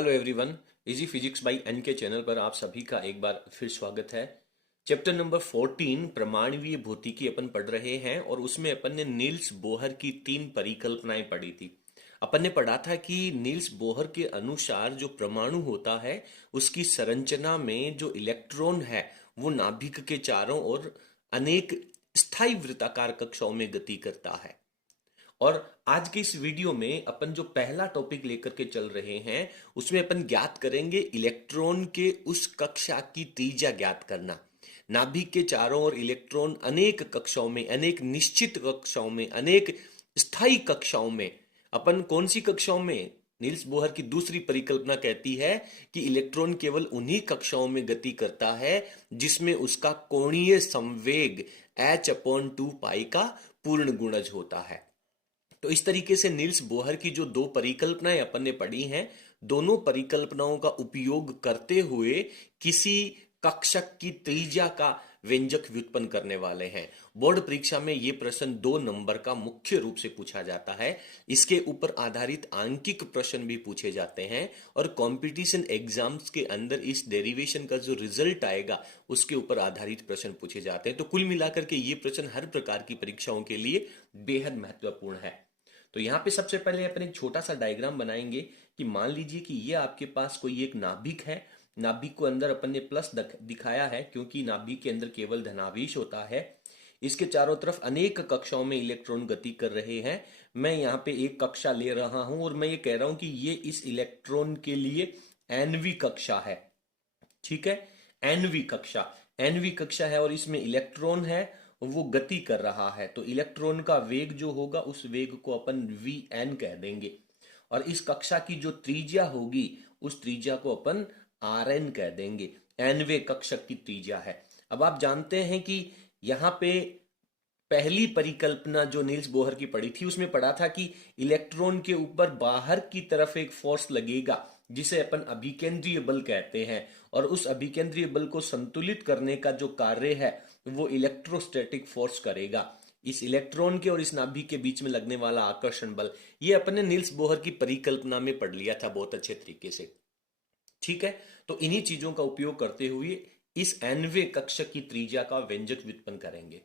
Hello everyone. Easy physics by N K channel पर आप सभी का एक बार फिर स्वागत है। चैप्टर नंबर 14 परमाणुवीय भौतिकी अपन पढ़ रहे हैं और उसमें अपन ने नील्स बोहर की 3 परिकल्पनाएं पढ़ी थी। अपन ने पढ़ा था कि नील्स बोहर के अनुसार जो परमाणु होता है उसकी संरचना में जो इलेक्ट्रॉन है वो नाभिक के चारों ओर अनेक स्थायी वृत्ताकार कक्षाओं में गति करता है। और आज के इस वीडियो में अपन जो पहला टॉपिक लेकर के चल रहे हैं उसमें अपन ज्ञात करेंगे इलेक्ट्रॉन के उस कक्षा की त्रिज्या ज्ञात करना। नाभिक के चारों ओर इलेक्ट्रॉन अनेक कक्षाओं में, अनेक निश्चित कक्षाओं में, अनेक स्थायी कक्षाओं में, अपन कौन सी कक्षाओं में? नील्स बोहर की दूसरी परिकल्पना कहती है कि इलेक्ट्रॉन केवल उन्हीं कक्षाओं में गति करता है जिसमें उसका कोणीय संवेग h/2 का पूर्ण गुणज होता है। तो इस तरीके से नील्स बोहर की जो 2 परिकल्पनाएं अपन ने पढ़ी हैं, दोनों परिकल्पनाओं का उपयोग करते हुए किसी कक्षक की त्रिज्या का व्यंजक व्युत्पन्न करने वाले हैं। बोर्ड परीक्षा में ये प्रश्न 2 नंबर का मुख्य रूप से पूछा जाता है। इसके ऊपर आधारित आंकिक प्रश्न भी पूछे जाते हैं और कंपटीशन एग्जाम्स के अंदर इस डेरिवेशन का जो रिजल्ट आएगा उसके ऊपर आधारित प्रश्न पूछे जाते हैं। तो कुल मिलाकर के ये प्रश्न हर प्रकार की परीक्षाओं के लिए बेहद महत्वपूर्ण है। तो यहाँ पे सबसे पहले अपन एक छोटा सा डायग्राम बनाएंगे कि मान लीजिए कि ये आपके पास कोई एक नाभिक है। नाभिक को अंदर अपन ने प्लस दिखाया है क्योंकि नाभिक के अंदर केवल धनावेश होता है। इसके चारों तरफ अनेक कक्षाओं में इलेक्ट्रॉन गति कर रहे हैं। मैं यहाँ पे एक कक्षा ले रहा हूं और मैं ये कह रहा हूं कि ये इस इलेक्ट्रॉन के लिए एनवी कक्षा है। ठीक है, एनवी कक्षा है और इसमें इलेक्ट्रॉन है, वो गति कर रहा है। तो इलेक्ट्रॉन का वेग जो होगा उस वेग को अपन Vn कह देंगे और इस कक्षा की जो त्रिज्या होगी उस त्रिज्या को अपन Rn कह देंगे। nवे कक्षक की त्रिज्या है। अब आप जानते हैं कि यहाँ पे पहली परिकल्पना जो नील्स बोहर की पढ़ी थी उसमें पढ़ा था कि इलेक्ट्रॉन के ऊपर बाहर की तरफ एक फोर्स लगेगा जिसे अपन अभिकेंद्रीय बल कहते हैं और उस अभिकेंद्रीय बल को संतुलित करने का जो कार्य है वो इलेक्ट्रोस्टैटिक फोर्स करेगा। इस इलेक्ट्रॉन के और इस नाभिक के बीच में लगने वाला आकर्षण बल, ये अपन ने नील्स बोहर की परिकल्पना में पढ़ लिया था बहुत अच्छे तरीके से। ठीक है, तो इन्हीं चीजों का उपयोग करते हुए इस nवे कक्षक की त्रिज्या का व्यंजक व्युत्पन्न करेंगे।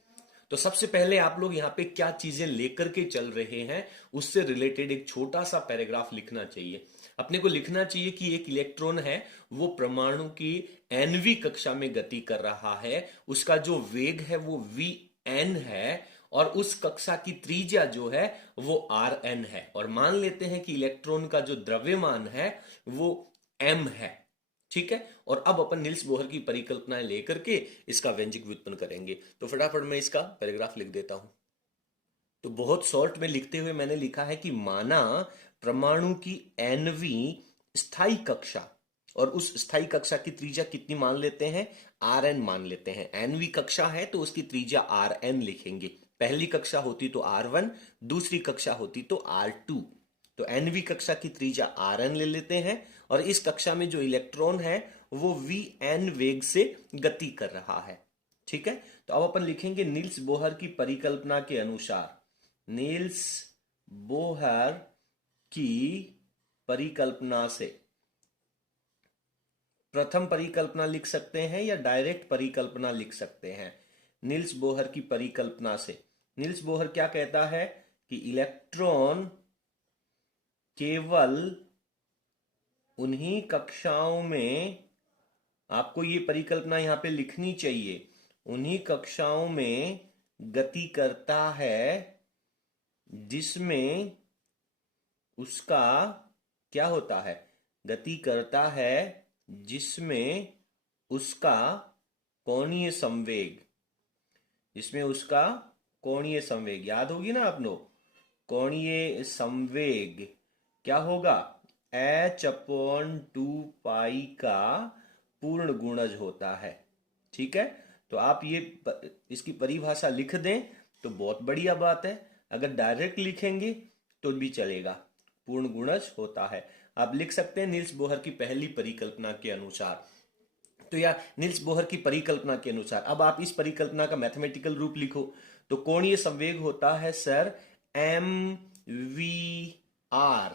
तो सबसे पहले आप लोग यहाँ पे क्या चीजें लेकर के चल रहे हैं उससे रिलेटेड एक छोटा सा पैराग्राफ लिखना चाहिए। अपने को लिखना चाहिए कि एक इलेक्ट्रॉन है वो परमाणु की nवी कक्षा में गति कर रहा है, उसका जो वेग है वो Vn है और उस कक्षा की त्रिज्या जो है वो Rn है। और मान लेते हैं कि इलेक्ट्रॉन का जो द्रव्यमान है वो m है। ठीक है, और अब अपन नील्स बोहर की परिकल्पनाएं लेकर के इसका व्यंजक व्युत्पन्न करेंगे। तो फटाफट मैं इसका पैराग्राफ लिख देता हूं। तो बहुत शॉर्ट में लिखते हुए मैंने लिखा है कि माना परमाणु की nवी स्थायी कक्षा और उस स्थायी कक्षा की त्रिज्या कितनी मान लेते हैं? Rn मान लेते हैं। nवी कक्षा है तो उसकी त्रिज्या Rn लिखेंगे। पहली कक्षा होती तो R1, दूसरी कक्षा होती तो R2। तो nवी कक्षा की त्रिज्या Rn ले लेते हैं और इस कक्षा में जो इलेक्ट्रॉन है वो Vn वेग से गति कर रहा है। ठीक है, तो अब अपन लिखेंगे नील्स बोहर की परिकल्पना के अनुसार। नील्स बोहर की परिकल्पना से प्रथम परिकल्पना लिख सकते हैं या डायरेक्ट परिकल्पना लिख सकते हैं। नील्स बोहर की परिकल्पना से नील्स बोहर क्या कहता है कि इलेक्ट्रॉन केवल उन्हीं कक्षाओं में, आपको ये परिकल्पना यहां पे लिखनी चाहिए, उन्हीं कक्षाओं में गति करता है जिसमें उसका क्या होता है? गति करता है जिसमें उसका कोणीय संवेग, जिसमें उसका कोणीय संवेग याद होगी ना आप लोग। कोणीय संवेग क्या होगा? h/2 का पूर्ण गुणज होता है। ठीक है, तो आप ये इसकी परिभाषा लिख दें तो बहुत बढ़िया बात है। अगर डायरेक्ट लिखेंगे तो भी चलेगा, पूर्ण गुणज होता है। आप लिख सकते हैं नील्स बोहर की पहली परिकल्पना के अनुसार। तो या नील्स बोहर की परिकल्पना के अनुसार अब आप इस परिकल्पना का मैथमेटिकल रूप लिखो। तो कोणीय संवेग होता है सर mv r,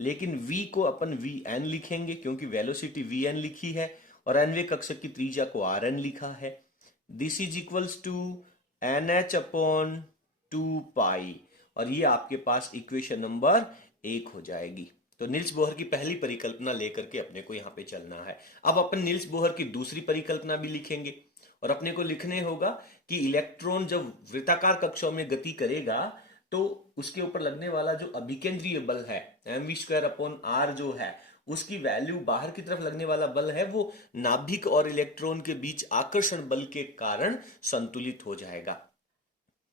लेकिन v को अपन vn लिखेंगे क्योंकि वेलोसिटी vn लिखी है और nवे कक्षक की त्रिज्या को rn लिखा है। This is equals to nh upon 2 pi, और ये आपके पास इक्वेशन नंबर 1 हो जाएगी। तो निल्स बोहर की पहली परिकल्पना लेकर के अपने को यहाँ पे चलना है। अब अपन निल्स बोहर की दूसरी परिकल्पना भी लिखेंगे और अपने को लिखने होगा कि इलेक्ट्रॉन जब वृत्ताकार कक्षों में गति करेगा तो उसके ऊपर लगने वाला जो अभिकेंद्रीय बल है mv² अपॉन r जो है, उसकी वैल्यू बाहर की तरफ लगने वाला बल है वो नाभिक और इलेक्ट्रॉन के बीच आकर्षण बल के कारण संतुलित हो जाएगा।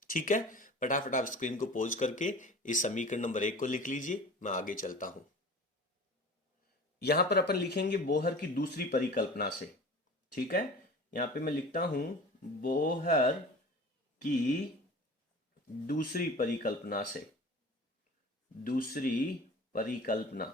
ठीक है, फटाफट आप स्क्रीन को पॉज करके इस समीकरण नंबर 1 को लिख लीजिए, मैं आगे चलता हूं। यहां पर अपन लिखेंगे बोहर की दूसरी परिकल्पना से। ठीक है, यहां पे मैं लिखता हूं बोहर की दूसरी परिकल्पना से। दूसरी परिकल्पना,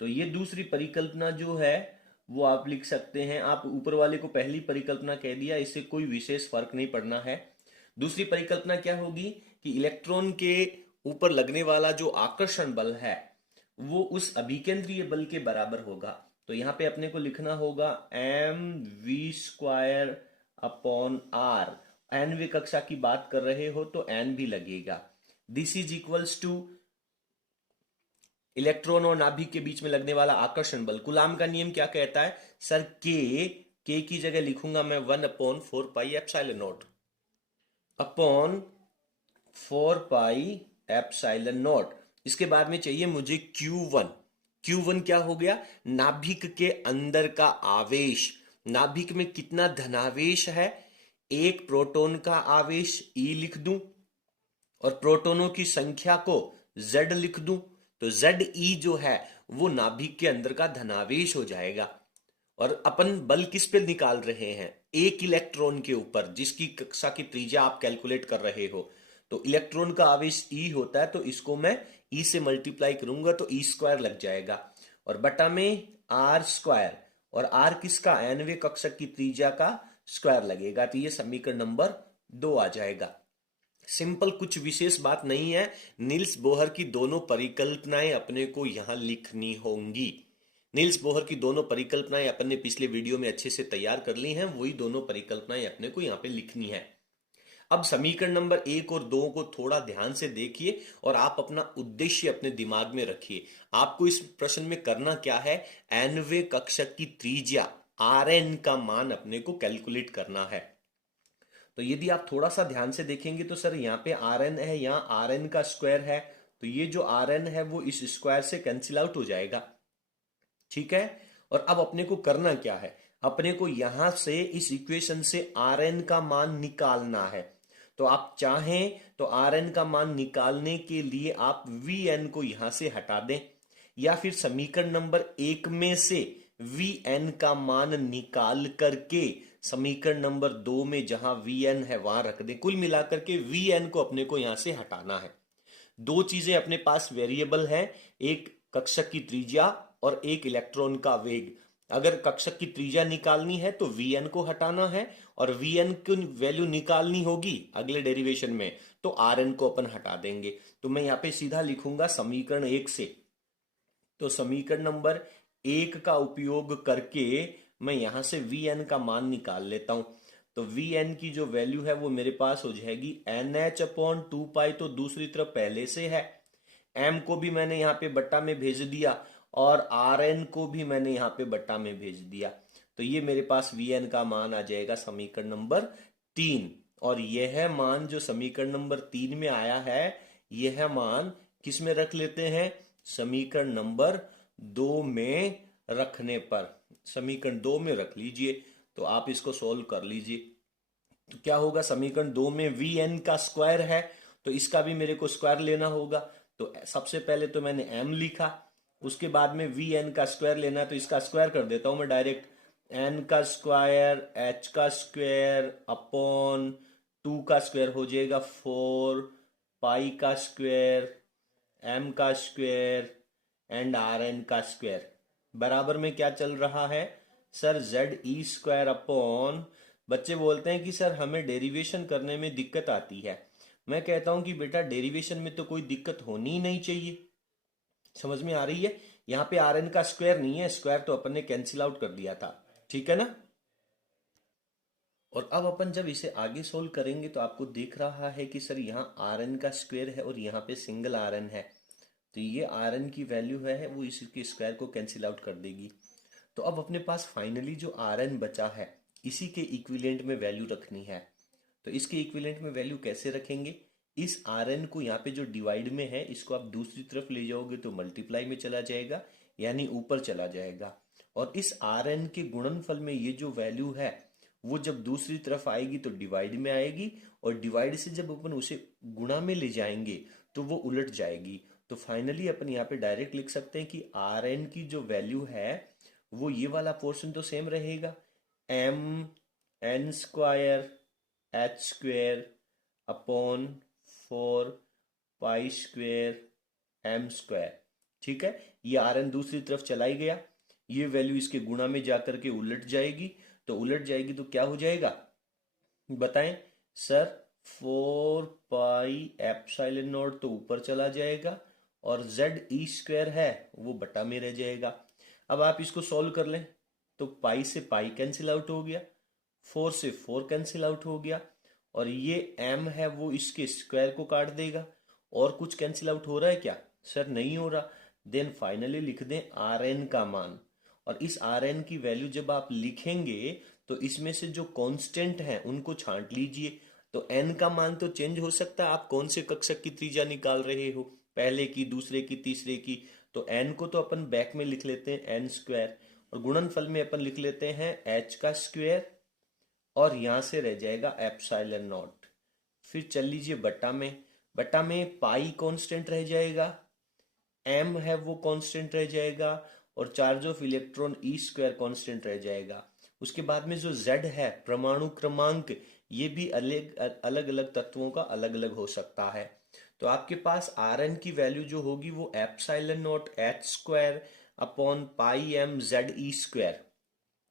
तो ये दूसरी परिकल्पना जो है वो आप लिख सकते हैं, आप ऊपर वाले को पहली परिकल्पना कह दिया, इससे कोई विशेष फर्क नहीं पड़ना है। दूसरी परिकल्पना क्या होगी कि इलेक्ट्रॉन के ऊपर लगने वाला जो आकर्षण बल है वो उस अभिकेंद्रीय बल के बराबर होगा। तो यहां पे अपने को लिखना होगा mv² अपॉन r। nवे कक्षा की बात कर रहे हो तो n भी लगेगा। This is equals two electron और नाभिक के बीच में लगने वाला आकर्षण बल। कूलाम का नियम क्या कहता है सर? k की जगह लिखूंगा मैं 1/4πε0 अपॉन 4πε0। इसके बाद में चाहिए मुझे Q1। Q1 क्या हो गया? नाभिक के अंदर का आवेश। नाभिक में कितना धनावेश है? एक प्रोटॉन का आवेश E लिख दूं और प्रोटॉनों की संख्या को Z लिख दूं, तो Ze जो है वो नाभिक के अंदर का धनावेश हो जाएगा। और अपन बल किस पे निकाल रहे हैं? एक इलेक्ट्रॉन के ऊपर, जिसकी कक्षा की त्रिज्या आप कैलकुलेट कर रहे हो। तो इलेक्ट्रॉन का आवेश E होता है, तो इसको मैं E से मल्टीप्लाई करूंगा तो E² लग जाएगा और बटा में R², और R किसका? nवे कक्षक की त्रिज्या का स्क्वायर लगेगा। तो ये समीकरण नंबर 2 आ जाएगा। सिंपल, कुछ विशेष बात नहीं है। निल्स बोहर की दोनों परिकल्पनाएं अपने को यहां लिखनी होंगी। निल्स बोहर की दोनों परिकल्पनाएं अपन ने पिछले वीडियो में अच्छे से तैयार कर ली हैं, वही दोनों परिकल्पनाएं अपने को यहाँ पे लिखनी है। अब समीकरण नंबर 1 और 2 को थोड़ा ध्यान से देखिए और आप अपना उद्देश्य अपने दिमाग में रखिए। आपको इस प्रश्न में करना क्या है? nवे कक्षक की त्रिज्या Rn का मान अपने को कैलकुलेट करना है। तो यदि आप थोड़ा सा ध्यान से देखेंगे तो सर यहाँ पे Rn है, यहाँ Rn का स्क्वायर है, तो ये जो Rn है वो इस स्क्वायर से कैंसिल आउट हो जाएगा। ठीक है, और अब अपने को करना क्या है? अपने को यहां से इस इक्वेशन से Rn का मान निकालना है। तो आप चाहें तो Rn का मान निकालने के लिए आप Vn को यहां से हटा दें, या फिर समीकरण नंबर 1 में से Vn का मान निकाल करके समीकरण नंबर 2 में जहां Vn है वहां रख दें। कुल मिलाकर के Vn को अपने को यहां से हटाना है। दो चीजें अपने पास वेरिएबल है, एक कक्षक की त्रिज्या और एक इलेक्ट्रॉन का वेग। अगर कक्षक की त्रिज्या निकालनी है तो Vn को हटाना है, और Vn की वैल्यू निकालनी होगी अगले डेरिवेशन में तो Rn को अपन हटा देंगे। तो मैं यहाँ पे सीधा लिखूंगा समीकरण 1 से। तो समीकरण नंबर 1 का उपयोग करके मैं यहां से Vn का मान निकाल लेता हूं। तो Vn की जो वैल्यू है वो मेरे पास हो जाएगी NH अपॉन 2 पाई, तो दूसरी तरफ पहले से है। M को भी मैंने यहाँ पे बट्टा में भेज दिया और Rn को भी मैंने यहाँ पे बट्टा में भेज दिया। तो ये मेरे पास Vn का मान आ जाएगा समीकरण नंबर 3। और यह मान जो समीकरण नंबर 3 में आया है, यह मान किस में रख लेते हैं? समीकरण नंबर 2 में रखने पर, समीकरण 2 में रख लीजिए। तो आप इसको सोल्व कर लीजिए। तो क्या होगा? समीकरण 2 में Vn का स्क्वायर है तो इसका भी मेरे को स्क्वायर लेना होगा। तो सबसे पहले तो मैंने m लिखा, उसके बाद में Vn का स्क्वायर लेना है तो इसका स्क्वायर कर देता हूं मैं डायरेक्ट। n का स्क्वायर, h का स्क्वायर अपॉन 2 का स्क्वायर हो जाएगा 4, पाई का स्क्वायर, m का स्क्वायर एंड Rn का स्क्वायर। बराबर में क्या चल रहा है सर? Ze² अपॉन, बच्चे बोलते हैं कि सर हमें डेरिवेशन करने में दिक्कत आती है। मैं कहता हूं कि बेटा डेरिवेशन में तो कोई दिक्कत होनी ही नहीं चाहिए। समझ में आ रही है? यहाँ पे आर एन का स्क्वायर नहीं है, स्क्वायर तो अपन ने कैंसिल आउट कर दिया था, ठीक है ना। और अब अपन जब इसे आगे सोल्व करेंगे तो आपको दिख रहा है कि सर यहाँ आर एन का स्क्वायर है और यहाँ पे सिंगल आर एन है, तो ये आर एन की वैल्यू है वो इसके स्क्वायर को कैंसिल आउट कर देगी। तो अब अपने पास फाइनली जो आर एन बचा है इसी के इक्विवेलेंट में वैल्यू रखनी है। तो इसके इक्विवेलेंट में वैल्यू कैसे रखेंगे? इस आर एन को यहाँ पे जो डिवाइड में है इसको आप दूसरी तरफ ले जाओगे तो मल्टीप्लाई में चला जाएगा, यानी ऊपर चला जाएगा। और इस आर एन के गुणनफल में ये जो वैल्यू है वो जब दूसरी तरफ आएगी तो डिवाइड में आएगी, और डिवाइड से जब अपन उसे गुणा में ले जाएंगे तो वो उलट जाएगी। तो फाइनली अपन यहाँ पे डायरेक्ट लिख सकते हैं कि आर एन की जो वैल्यू है वो ये वाला पोर्शन तो सेम रहेगा, m n square h square upon 4 pi square m square. ठीक है, ये आर एन दूसरी तरफ चला ही गया, ये वैल्यू इसके गुणा में जाकर के उलट जाएगी, तो उलट जाएगी तो क्या हो जाएगा बताएं सर? 4 पाई एप्सिलॉन नॉट तो ऊपर चला जाएगा और जेड ई स्क्वायर है वो बटा में रह जाएगा। अब आप इसको सॉल्व कर लें तो पाई से पाई कैंसिल आउट हो गया, 4 से 4 कैंसिल आउट हो गया, और ये m है वो इसके स्क्वायर को काट देगा। और कुछ कैंसिल आउट हो रहा है क्या? सर नहीं हो रहा। देन फाइनली लिख दें आर एन का मान, और इस आर एन की वैल्यू जब आप लिखेंगे तो इसमें से जो कांस्टेंट हैं उनको छांट लीजिए। तो n का मान तो चेंज हो सकता है, आप कौन से कक्षक की त्रिज्या निकाल रहे हो, पहले की, दूसरे की, तीसरे की। तो n को तो अपन बैक में लिख लेते हैं एन स्क्वायर, और गुणनफल में अपन लिख लेते हैं h का स्क्वायर, और यहां से रह जाएगा एप्सिलॉन नॉट। फिर चल लीजिए बटा में, बटा में पाई कांस्टेंट रह जाएगा, m है वो कांस्टेंट रह जाएगा, और charge of electron E square constant रह जाएगा। उसके बाद में जो z है परमाणु क्रमांक, ये भी अलग अलग अलग तत्वों का अलग अलग हो सकता है। तो आपके पास आर एन की वैल्यू जो होगी वो epsilon naught h square upon pi m Z e square.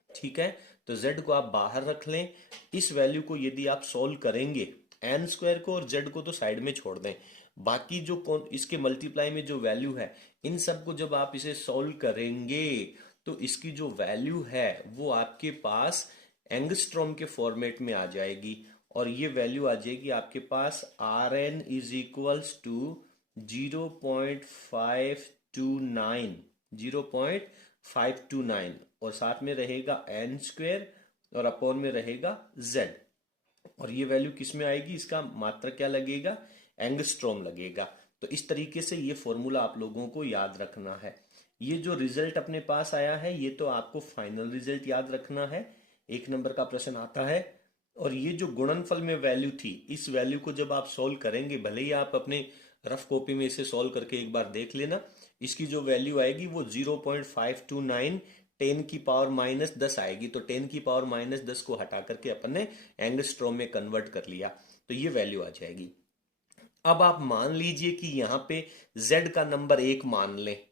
ठीक है, तो z को आप बाहर रख लें। इस वैल्यू को यदि आप सॉल्व करेंगे, एन स्क्वायर को और z को तो साइड में छोड़ दें, बाकी जो इसके मल्टीप्लाई में जो वैल्यू है इन सब को जब आप इसे सॉल्व करेंगे तो इसकी जो वैल्यू है वो आपके पास एंगस्ट्रॉम के फॉर्मेट में आ जाएगी, और ये वैल्यू आ जाएगी आपके पास are N is equals to 0.529, 0.529, और साथ में रहेगा एन स्क्वायर और अपॉन में रहेगा जेड। और ये वैल्यू किस में आएगी, इसका मात्रक क्या लगेगा, एंगस्ट्रॉम लगेगा। तो इस तरीके से ये फॉर्मूला आप लोगों को याद रखना है। ये जो रिजल्ट अपने पास आया है ये तो आपको फाइनल रिजल्ट याद रखना है, 1 नंबर का प्रश्न आता है। और ये जो गुणनफल में वैल्यू थी, इस वैल्यू को जब आप सॉल्व करेंगे, भले ही आप अपने रफ कॉपी में इसे सॉल्व करके एक बार देख लेना, इसकी जो वैल्यू आएगी वो 0.529 10 आएगी। तो 10 को हटा करके अपन ने एंगस्ट्रॉम में कन्वर्ट कर लिया, तो ये वैल्यू आ जाएगी। अब आप मान लीजिए कि यहाँ पे Z का नंबर 1 मान लें,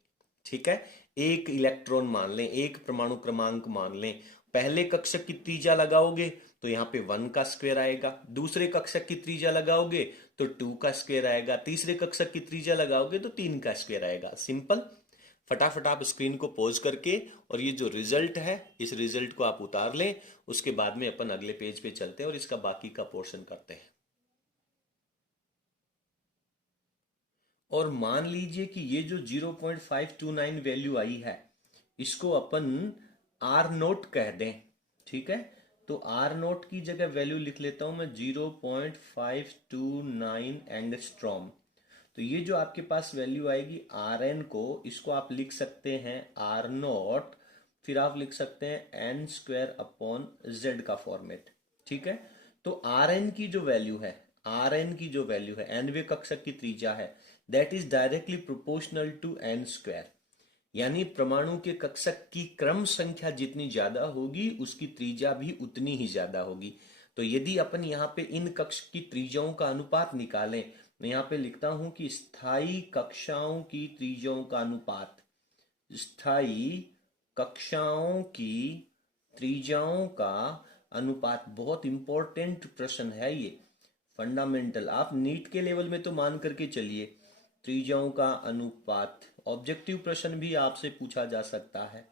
ठीक है, एक इलेक्ट्रॉन मान लें, एक परमाणु क्रमांक मान लें। पहले कक्षक की त्रिज्या लगाओगे तो यहाँ पे 1 का स्क्वायर आएगा, दूसरे कक्षक की त्रिज्या लगाओगे तो 2 का स्क्वायर आएगा, तीसरे कक्षक की त्रिज्या लगाओगे तो 3 का स्क्वायर आएगा। सिंपल। फटाफट आप स्क्रीन को पॉज करके और ये जो रिजल्ट है इस रिजल्ट को आप उतार लें, उसके बाद में अपन अगले पेज पे चलते हैं और इसका बाकी का पोर्शन करते हैं। और मान लीजिए कि ये जो 0.529 वैल्यू आई है इसको अपन आर नोट कह दें, ठीक है। तो आर नोट की जगह वैल्यू लिख लेता हूं मैं 0.529 एंगस्ट्रॉम। तो ये जो आपके पास वैल्यू आएगी आर एन को, इसको आप लिख सकते हैं आर नोट, फिर आप लिख सकते हैं एन स्क्वायर अपॉन जेड का फॉर्मेट, ठीक है। तो आर एन की जो वैल्यू है, आर एन की जो वैल्यू है, एनवे कक्षक की त्रिज्या है, that is directly proportional to n square. यानी परमाणु के कक्षक की क्रम संख्या जितनी ज्यादा होगी उसकी त्रिज्या भी उतनी ही ज्यादा होगी। तो यदि अपन यहाँ पे इन कक्ष की त्रिज्याओं का अनुपात निकालें, मैं यहाँ पे लिखता हूं कि स्थायी कक्षाओं की त्रिज्याओं का अनुपात, स्थायी कक्षाओं की त्रिज्याओं का अनुपात, बहुत इंपॉर्टेंट प्रश्न है ये, फंडामेंटल। आप नीट के लेवल में तो मान करके चलिए, त्रिज्याओं का अनुपात, ऑब्जेक्टिव प्रश्न भी आपसे पूछा जा सकता है।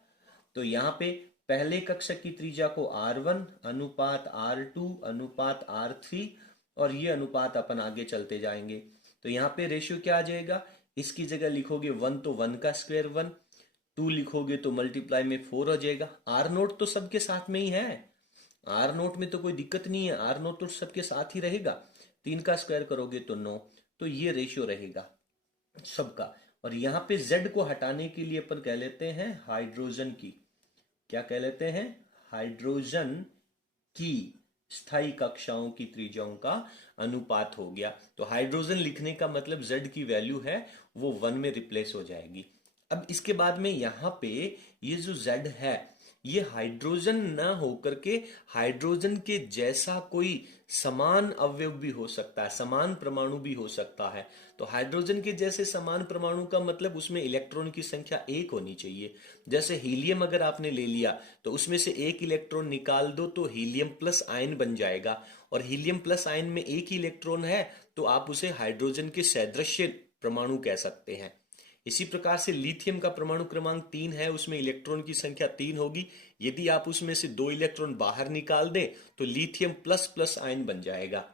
तो यहाँ पे पहले कक्षक की त्रिज्या को R1 अनुपात R2 अनुपात R3 और ये अनुपात अपन आगे चलते जाएंगे। तो यहाँ पे रेशियो क्या आ जाएगा, इसकी जगह लिखोगे 1 तो 1 का स्क्वायर 1, 2 लिखोगे तो मल्टीप्लाई में 4 हो जाएगा। आर नोट तो सबके साथ में ही है, आर नोट में तो कोई दिक्कत नहीं है, आर नोट तो सबके साथ ही रहेगा। 3 का स्क्वायर करोगे तो 9, तो ये रेशियो रहेगा सबका। और यहाँ पे Z को हटाने के लिए अपन कह लेते हैं हाइड्रोजन की, क्या कह लेते हैं, हाइड्रोजन की स्थायी कक्षाओं की त्रिज्याओं का अनुपात हो गया। तो हाइड्रोजन लिखने का मतलब Z की वैल्यू है वो 1 में रिप्लेस हो जाएगी। अब इसके बाद में यहाँ पे ये जो Z है ये हाइड्रोजन ना होकर के हाइड्रोजन के जैसा कोई समान अवयव भी हो सकता है, समान परमाणु भी हो सकता है। तो हाइड्रोजन के जैसे समान परमाणु का मतलब उसमें इलेक्ट्रॉन की संख्या 1 होनी चाहिए। जैसे हीलियम अगर आपने ले लिया तो उसमें से 1 इलेक्ट्रॉन निकाल दो तो हीलियम प्लस आयन बन जाएगा, और हीलियम प्लस आयन में 1 ही इलेक्ट्रॉन है तो आप उसे हाइड्रोजन के सदृश्य परमाणु कह सकते हैं। इसी प्रकार से लिथियम का परमाणु क्रमांक 3 है, उसमें इलेक्ट्रॉन की संख्या 3 होगी। यदि आप उसमें से 2 इलेक्ट्रॉन बाहर निकाल दें तो लिथियम प्लस प्लस आयन बन जाएगा,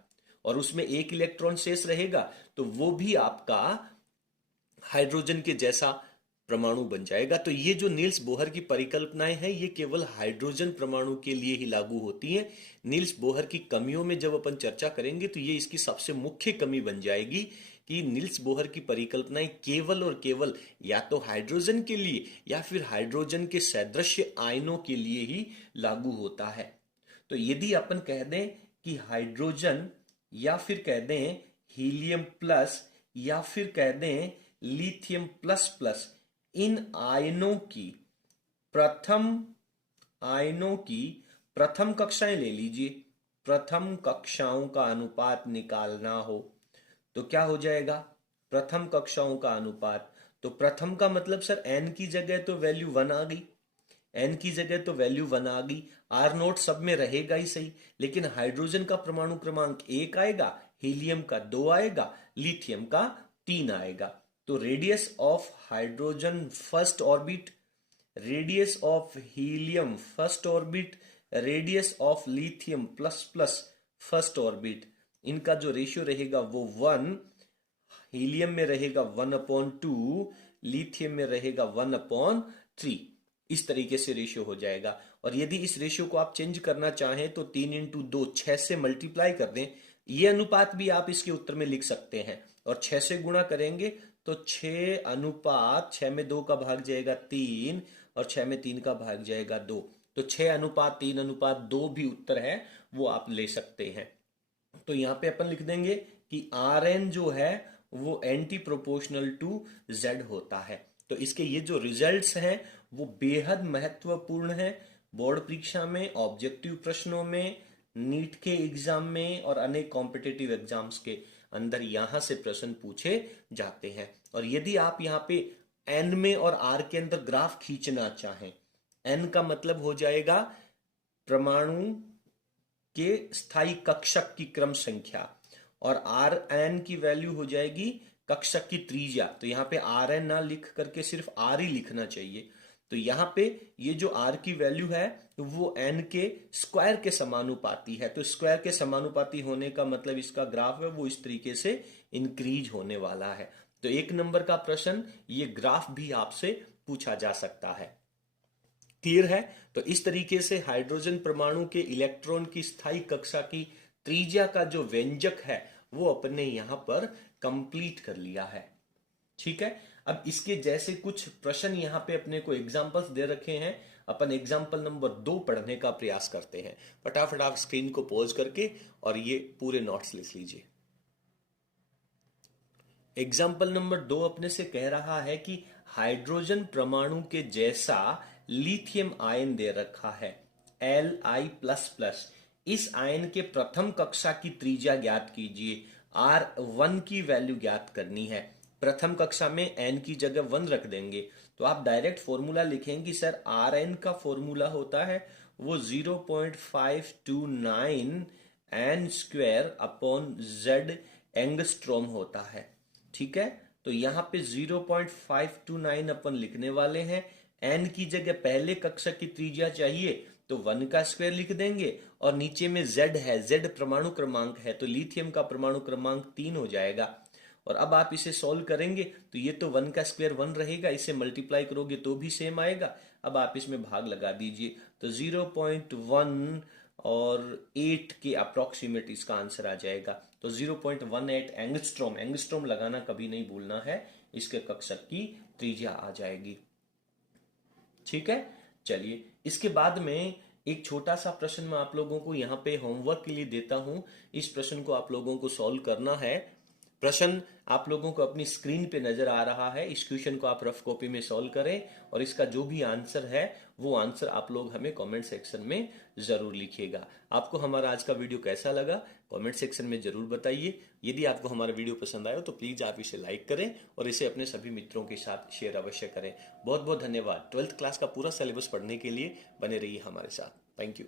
और उसमें 1 इलेक्ट्रॉन शेष रहेगा तो वो भी आपका हाइड्रोजन के जैसा परमाणु बन जाएगा। तो ये जो नील्स बोहर की परिकल्पनाएं हैं ये केवल हाइड्रोजन परमाणु के लिए ही लागू होती हैं। नील्स बोहर की कमियों में जब अपन चर्चा करेंगे तो ये इसकी सबसे मुख्य कमी बन जाएगी कि नील्स बोहर की परिकल्पनाएं केवल और केवल या तो हाइड्रोजन के लिए या फिर हाइड्रोजन के सदृश्य आयनों के लिए ही लागू होता है। तो यदि अपन कह दें कि हाइड्रोजन या फिर कह दें हीलियम प्लस या फिर कह दें लिथियम प्लस प्लस, इन आयनों की प्रथम कक्षाएं ले लीजिए, प्रथम कक्षाओं का अनुपात निकालना हो तो क्या हो जाएगा, प्रथम कक्षाओं का अनुपात। तो प्रथम का मतलब सर n की जगह तो वैल्यू 1 आ गई, n की जगह तो वैल्यू 1 आ गई, आर नोट सब में रहेगा ही सही, लेकिन हाइड्रोजन का परमाणु क्रमांक 1 आएगा, हीलियम का 2 आएगा, लिथियम का 3 आएगा। तो radius of hydrogen first orbit, radius of helium first orbit, radius of lithium plus plus first orbit, इनका जो रेशियो रहेगा वो 1, हीलियम में रहेगा 1/2, लिथियम में रहेगा 1/3। इस तरीके से रेशियो हो जाएगा। और यदि इस रेशियो को आप चेंज करना चाहें तो 3 × 2 6 से मल्टीप्लाई कर दें, ये अनुपात भी आप इसके उत्तर में लिख सकते हैं, और 6 से गुणा करेंगे तो 6 अनुपात 6 में 2 का भाग जाएगा 3 और 6 में 3 का भाग जाएगा 2, तो 6 अनुपात 3 अनुपात 2 भी उत्तर है वो आप ले सकते हैं। तो यहाँ पे अपन लिख देंगे कि Rn जो है वो एंटी प्रोपोर्शनल टू Z होता है। तो इसके ये जो रिजल्ट्स हैं वो बेहद महत्वपूर्ण है। बोर्ड परीक्षा में, ऑब्जेक्टिव प्रश्नों में, नीट के एग्जाम में और अनेक कॉम्पिटिटिव एग्जाम्स के अंदर यहाँ से प्रश्न पूछे जाते हैं। और यदि आप यहाँ पे N में और R के अंदर ग्राफ खींचना चाहें, N का मतलब हो जाएगा परमाणु के स्थायी कक्षक की क्रम संख्या, और Rn की वैल्यू हो जाएगी कक्षक की त्रिज्या। तो यहाँ पे Rn ना लिख करके सिर्फ R ही लिखना चाहिए। तो यहाँ पे ये जो R की वैल्यू है वो N के स्क्वायर के समानुपाती है। तो स्क्वायर के समानुपाती होने का मतलब इसका ग्राफ है वो इस तरीके से इंक्रीज होने वाला है। तो 1 नंबर का प्रश्न ये ग्राफ भी आपसे पूछा जा सकता है। क्लियर है? तो इस तरीके से हाइड्रोजन परमाणु के इलेक्ट्रॉन की स्थायी कक्षा की त्रिज्या का जो व्यंजक है वो अपने यहां पर कंप्लीट कर लिया है। ठीक है, अब इसके जैसे कुछ प्रश्न यहां पे अपने को एग्जांपल्स दे रखे हैं। अपन एग्जांपल नंबर 2 पढ़ने का प्रयास करते हैं। फटाफट आप स्क्रीन को पॉज करके और ये पूरे नोट्स लिख लीजिए। एग्जाम्पल नंबर 2 अपने से कह रहा है कि हाइड्रोजन परमाणु के जैसा लिथियम आयन दे रखा है Li++। इस आयन के प्रथम कक्षा की त्रिज्या ज्ञात कीजिए। R1 की वैल्यू ज्ञात करनी है। प्रथम कक्षा में n की जगह 1 रख देंगे तो आप डायरेक्ट फॉर्मूला लिखेंगे सर Rn का फॉर्मूला होता है वो 0.529 n² अपॉन Z एंगस्ट्रॉम होता है। ठीक है, तो यहाँ पे 0.529 अपन लिखने वाले हैं। n की जगह पहले कक्षक की त्रिज्या चाहिए तो 1 का स्क्वायर लिख देंगे, और नीचे में z है, z परमाणु क्रमांक है, तो लिथियम का परमाणु क्रमांक 3 हो जाएगा। और अब आप इसे सॉल्व करेंगे तो ये तो 1 का स्क्वायर 1 रहेगा, इसे मल्टीप्लाई करोगे तो भी सेम आएगा। अब आप इसमें भाग लगा दीजिए तो 0.1 और 8 के अप्रोक्सीमेट इसका आंसर आ जाएगा। तो 0.18 एंगस्ट्रॉम, एंगस्ट्रॉम लगाना कभी नहीं भूलना है, इसके कक्षक की त्रिज्या आ जाएगी। ठीक है, चलिए इसके बाद में एक छोटा सा प्रश्न मैं आप लोगों को यहाँ पे होमवर्क के लिए देता हूं। इस प्रश्न को आप लोगों को सॉल्व करना है। प्रश्न आप लोगों को अपनी स्क्रीन पे नजर आ रहा है। इस क्वेश्चन को आप रफ कॉपी में सॉल्व करें और इसका जो भी आंसर है वो आंसर आप लोग हमें कमेंट सेक्शन में जरूर लिखिएगा। आपको हमारा आज का वीडियो कैसा लगा कमेंट सेक्शन में जरूर बताइए। यदि आपको हमारा वीडियो पसंद आया तो प्लीज आप इसे लाइक करें और इसे अपने सभी मित्रों के साथ शेयर अवश्य करें। बहुत बहुत धन्यवाद। 12th क्लास का पूरा सिलेबस पढ़ने के लिए बने रहिए हमारे साथ। Thank you.